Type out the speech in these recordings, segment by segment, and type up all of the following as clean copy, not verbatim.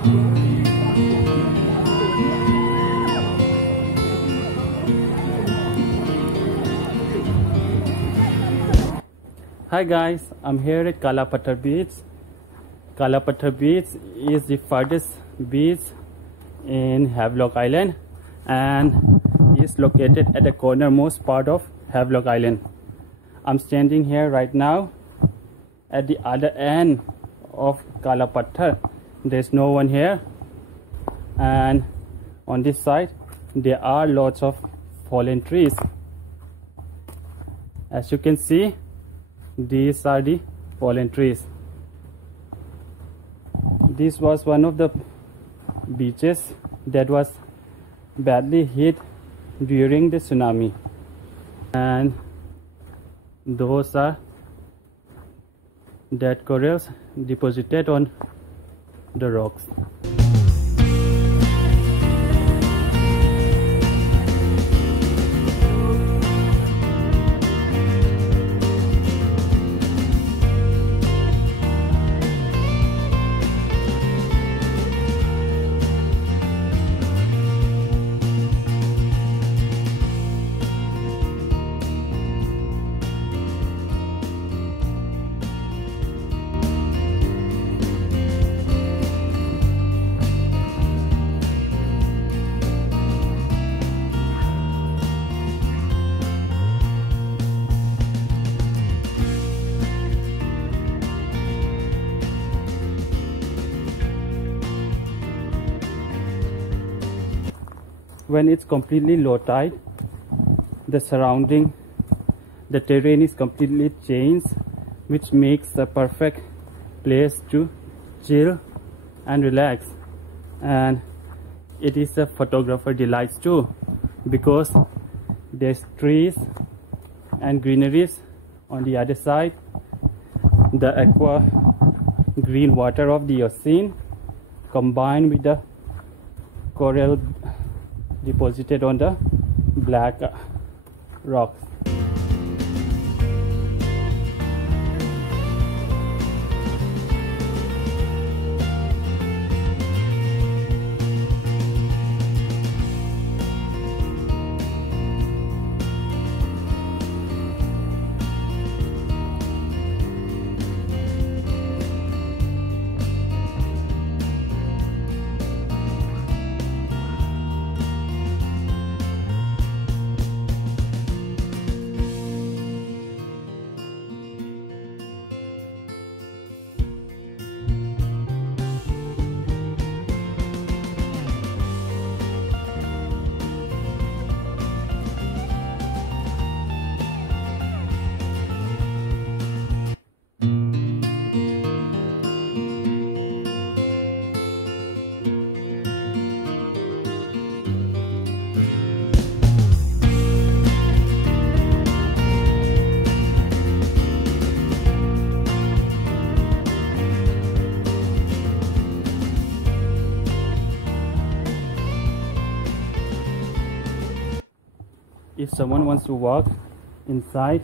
Hi guys, I'm here at Kala Patthar Beach. Kala Patthar Beach is the farthest beach in Havelock Island and is located at the cornermost part of Havelock Island. I'm standing here right now at the other end of Kala Patthar. There's no one here, and on this side there are lots of fallen trees. As you can see, these are the fallen trees. This was one of the beaches that was badly hit during the tsunami, and those are dead corals deposited on the rocks. When it's completely low tide, the terrain is completely changed, which makes a perfect place to chill and relax. And it is a photographer delight too, because there's trees and greeneries on the other side. The aqua green water of the ocean combined with the coral deposited on the black rocks. If someone wants to walk inside,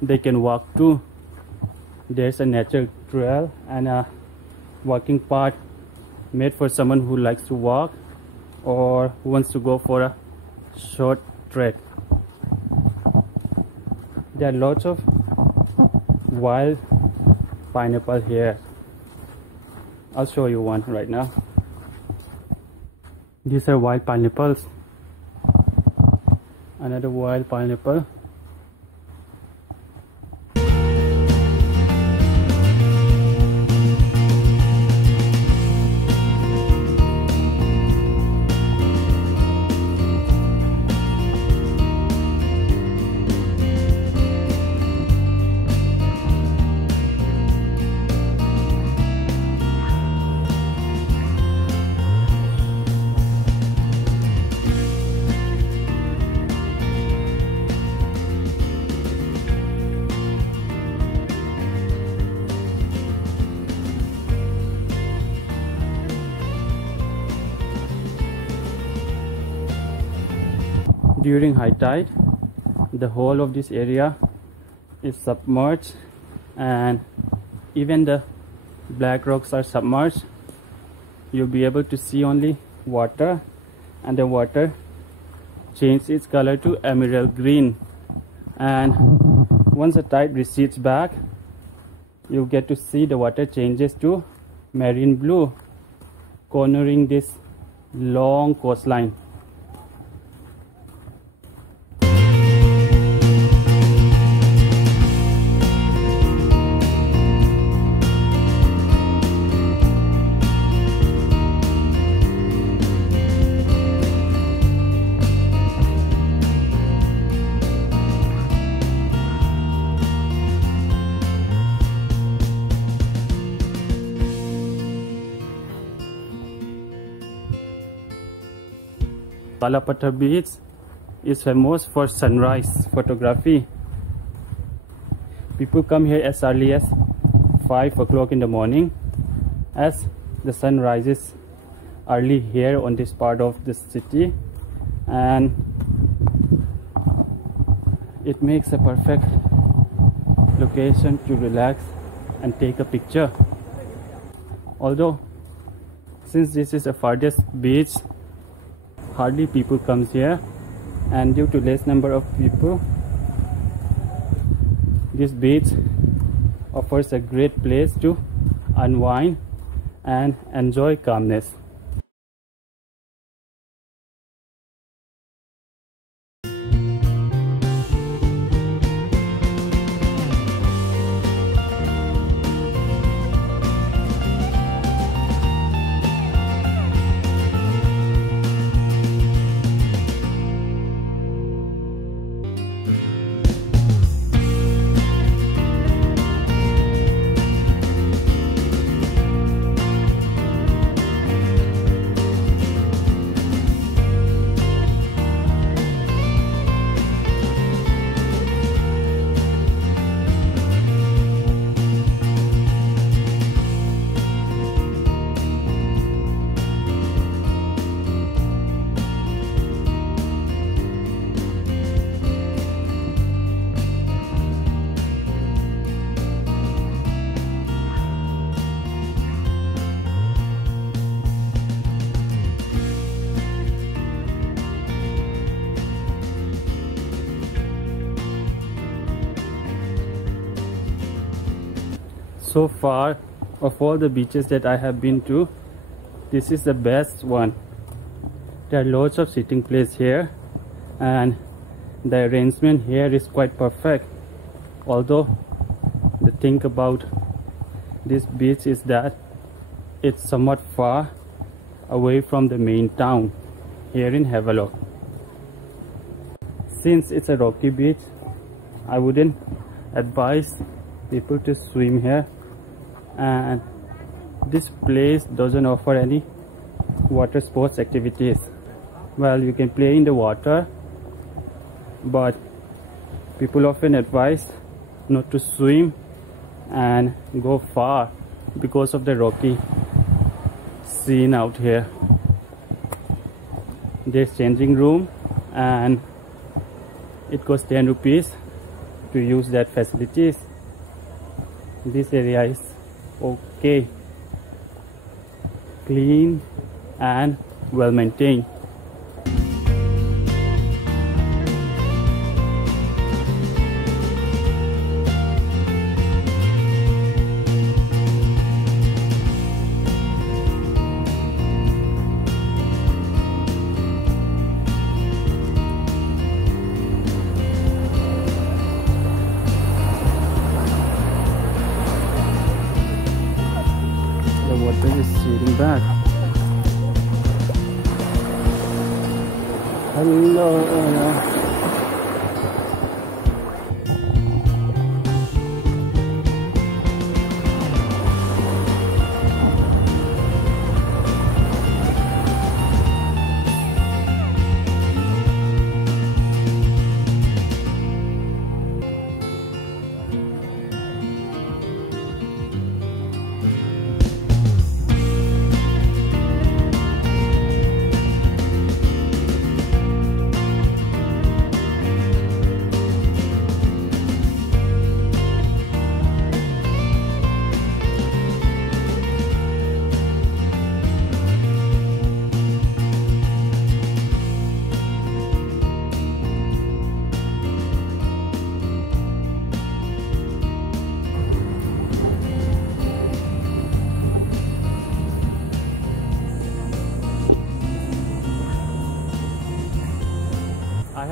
they can walk too. There's a natural trail and a walking path made for someone who likes to walk or who wants to go for a short trek. There are lots of wild pineapple here. I'll show you one right now. These are wild pineapples. Another wild pineapple. During high tide, the whole of this area is submerged, and even the black rocks are submerged. you'll be able to see only water, and the water changes its color to emerald green. And once the tide recedes back, you get to see the water changes to marine blue, cornering this long coastline. Kalapathar beach is famous for sunrise photography. People come here as early as 5 o'clock in the morning, as the sun rises early here on this part of the city, and it makes a perfect location to relax and take a picture. Although since this is the farthest beach, hardly people comes here, and due to less number of people, this beach offers a great place to unwind and enjoy calmness. So far, of all the beaches that I have been to, this is the best one. There are lots of sitting place here, and the arrangement here is quite perfect. Although the thing about this beach is that it's somewhat far away from the main town here in Havelock. Since it's a rocky beach, I wouldn't advise people to swim here, and this place doesn't offer any water sports activities. Well, you can play in the water, but people often advise not to swim and go far because of the rocky scene out here. There's changing room, and it costs 10 rupees to use that facilities. This area is okay, clean and well maintained. The water is shooting back. Hello.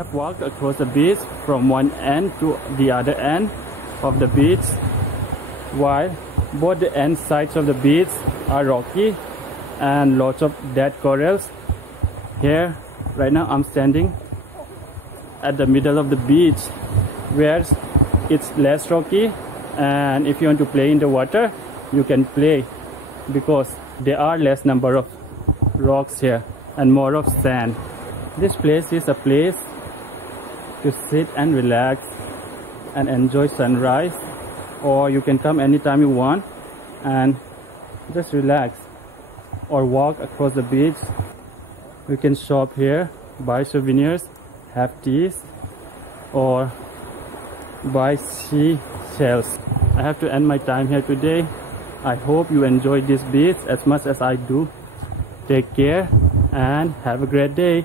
have walked across the beach from one end to the other end of the beach, while both the end sides of the beach are rocky and lots of dead corals. Here, right now I'm standing at the middle of the beach where it's less rocky, and if you want to play in the water, you can play because there are less number of rocks here and more of sand. This place is a place to sit and relax and enjoy sunrise, or you can come anytime you want and just relax or walk across the beach. You can shop here, buy souvenirs, have teas, or buy seashells. I have to end my time here today. I hope you enjoyed this beach as much as I do. Take care and have a great day.